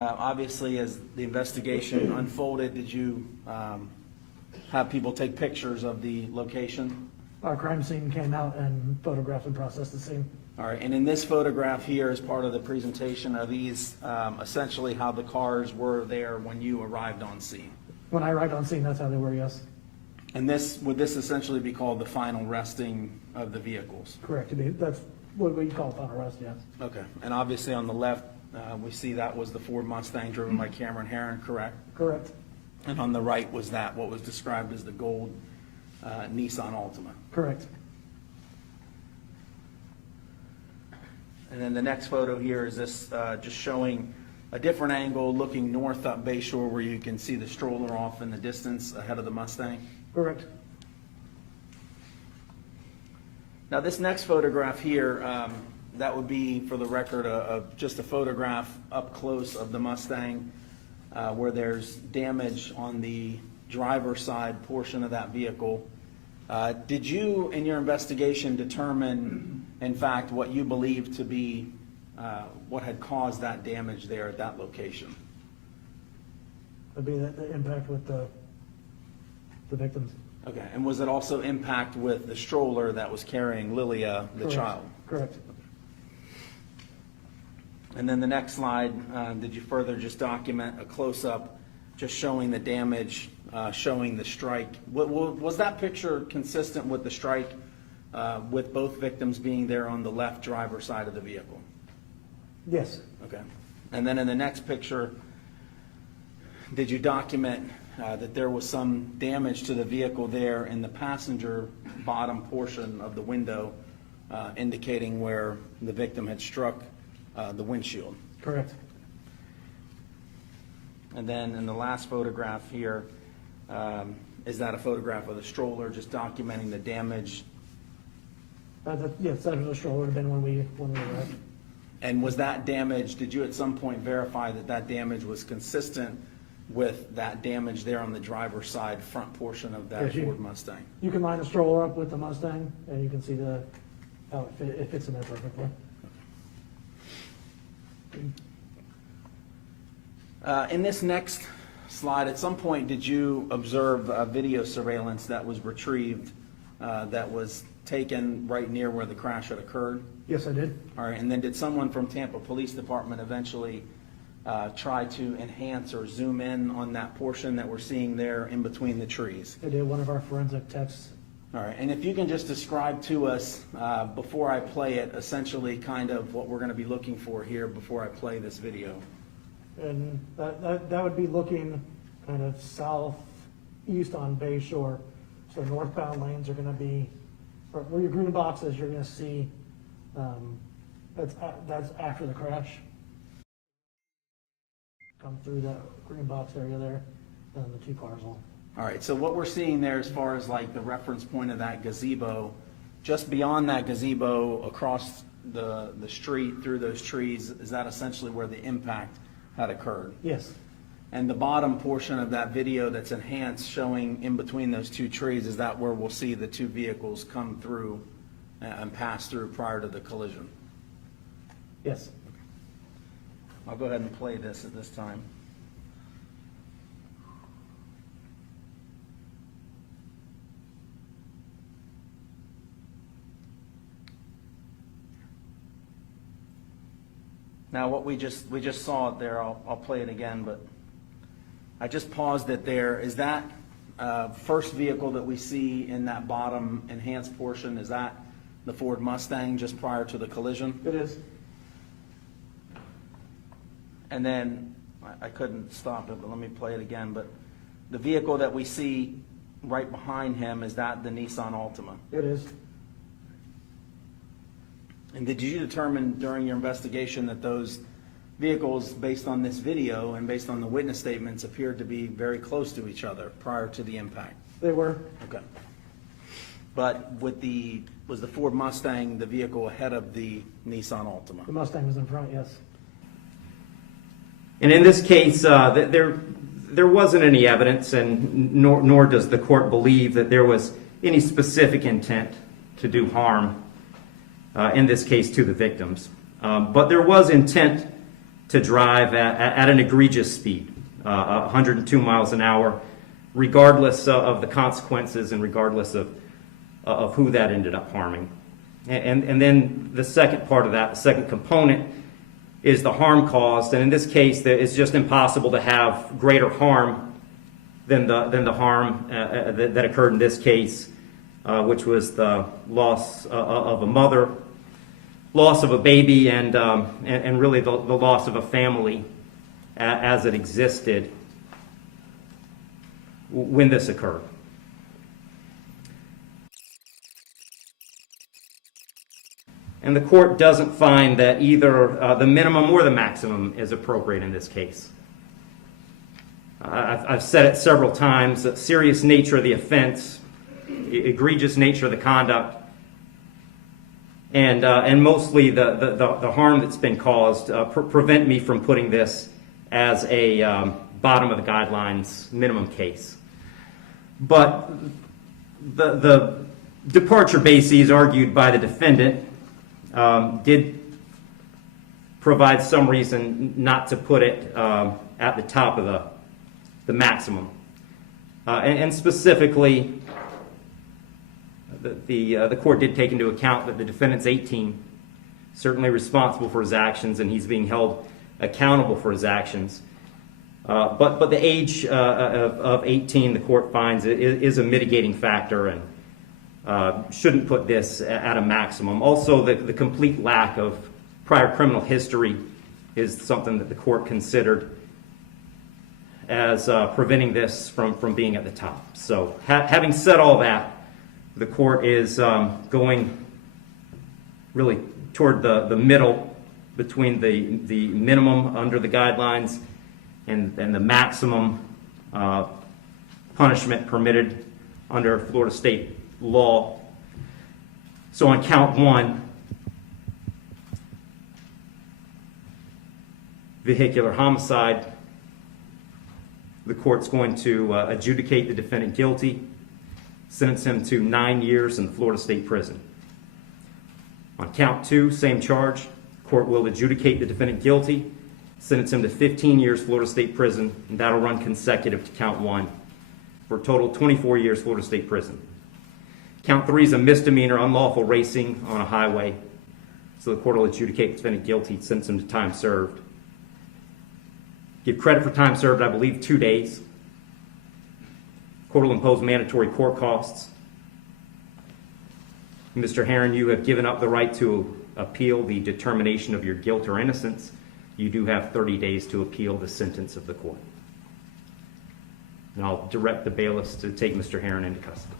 Obviously, as the investigation unfolded, did you have people take pictures of the location? Our crime scene came out and photographed and processed the scene. All right, and in this photograph here, as part of the presentation, are these essentially how the cars were there when you arrived on scene? When I arrived on scene, that's how they were, yes. And would this essentially be called the final resting of the vehicles? Correct. That's what we call final arrest, yes. Okay, and obviously on the left, we see that was the Ford Mustang driven by Cameron Heron, correct? Correct. And on the right was that, what was described as the gold Nissan Altima. Correct. And then the next photo here is this just showing a different angle looking north up Bayshore where you can see the stroller off in the distance ahead of the Mustang. Correct. Now this next photograph here, that would be, for the record, just a photograph up close of the Mustang where there's damage on the driver's side portion of that vehicle. Did you, in your investigation, determine, in fact, what you believe to be what had caused that damage there at that location? Would be the impact with the victims. Okay, and was it also impact with the stroller that was carrying Lilia, the Correct. child? Correct. And then the next slide, did you further just document a close-up just showing the damage, showing the strike? Was that picture consistent with the strike with both victims being there on the left driver's side of the vehicle? Yes. Okay. And then in the next picture, did you document that there was some damage to the vehicle there in the passenger bottom portion of the window, indicating where the victim had struck the windshield? Correct. And then in the last photograph here, is that a photograph of the stroller, just documenting the damage? Yes, that was a stroller would have been when we arrived. And was that damage, did you at some point verify that that damage was consistent with that damage there on the driver's side front portion of that Ford Mustang? You can line the stroller up with the Mustang, and you can see how it fits in there perfectly. In this next slide, at some point, did you observe video surveillance that was retrieved that was taken right near where the crash had occurred? Yes, I did. All right, and then did someone from Tampa Police Department eventually try to enhance or zoom in on that portion that we're seeing there in between the trees? I did. One of our forensic techs. All right, and if you can just describe to us, before I play it, essentially kind of what we're going to be looking for here before I play this video. And that would be looking kind of southeast on Bayshore. So northbound lanes are going to be, where your green boxes, you're going to see, that's after the crash. Come through that green box area there, and the two cars will. All right, so what we're seeing there as far as like the reference point of that gazebo, just beyond that gazebo across the street through those trees, is that essentially where the impact had occurred? Yes. And the bottom portion of that video that's enhanced showing in between those two trees, is that where we'll see the two vehicles come through and pass through prior to the collision? Yes. I'll go ahead and play this at this time. Now what we just saw it there, I'll play it again, but I just paused it there. Is that first vehicle that we see in that bottom enhanced portion, is that the Ford Mustang just prior to the collision? It is. And then, I couldn't stop it, but let me play it again, but the vehicle that we see right behind him, is that the Nissan Altima? It is. And did you determine during your investigation that those vehicles, based on this video and based on the witness statements, appeared to be very close to each other prior to the impact? They were. Okay. But was the Ford Mustang the vehicle ahead of the Nissan Altima? The Mustang was in front, yes. And in this case, there wasn't any evidence, and nor does the court believe that there was any specific intent to do harm, in this case, to the victims. But there was intent to drive at an egregious speed, 102 miles an hour, regardless of the consequences and regardless of who that ended up harming. And then the second part of that, the second component, is the harm caused. And in this case, it's just impossible to have greater harm than the harm that occurred in this case, which was the loss of a mother, loss of a baby, and really the loss of a family as it existed when this occurred. And the court doesn't find that either the minimum or the maximum is appropriate in this case. I've said it several times, the serious nature of the offense, egregious nature of the conduct, and mostly the harm that's been caused prevent me from putting this as a bottom of the guidelines minimum case. But the departure bases argued by the defendant did provide some reason not to put it at the top of the maximum. And specifically, the court did take into account that the defendant's 18, certainly responsible for his actions, and he's being held accountable for his actions. But the age of 18, the court finds, is a mitigating factor and shouldn't put this at a maximum. Also, the complete lack of prior criminal history is something that the court considered as preventing this from being at the top. So having said all that, the court is going really toward the middle between the minimum under the guidelines and the maximum punishment permitted under Florida state law. So on count one, vehicular homicide, the court's going to adjudicate the defendant guilty, sentence him to 9 years in the Florida State Prison. On count two, same charge, court will adjudicate the defendant guilty, sentence him to 15 years Florida State Prison, and that'll run consecutive to count one, for a total of 24 years Florida State Prison. Count three is a misdemeanor, unlawful racing on a highway, so the court will adjudicate the defendant guilty, sentence him to time served. Give credit for time served, I believe, 2 days. Court will impose mandatory court costs. Mr. Heron, you have given up the right to appeal the determination of your guilt or innocence. You do have 30 days to appeal the sentence of the court. And I'll direct the bailiffs to take Mr. Heron into custody.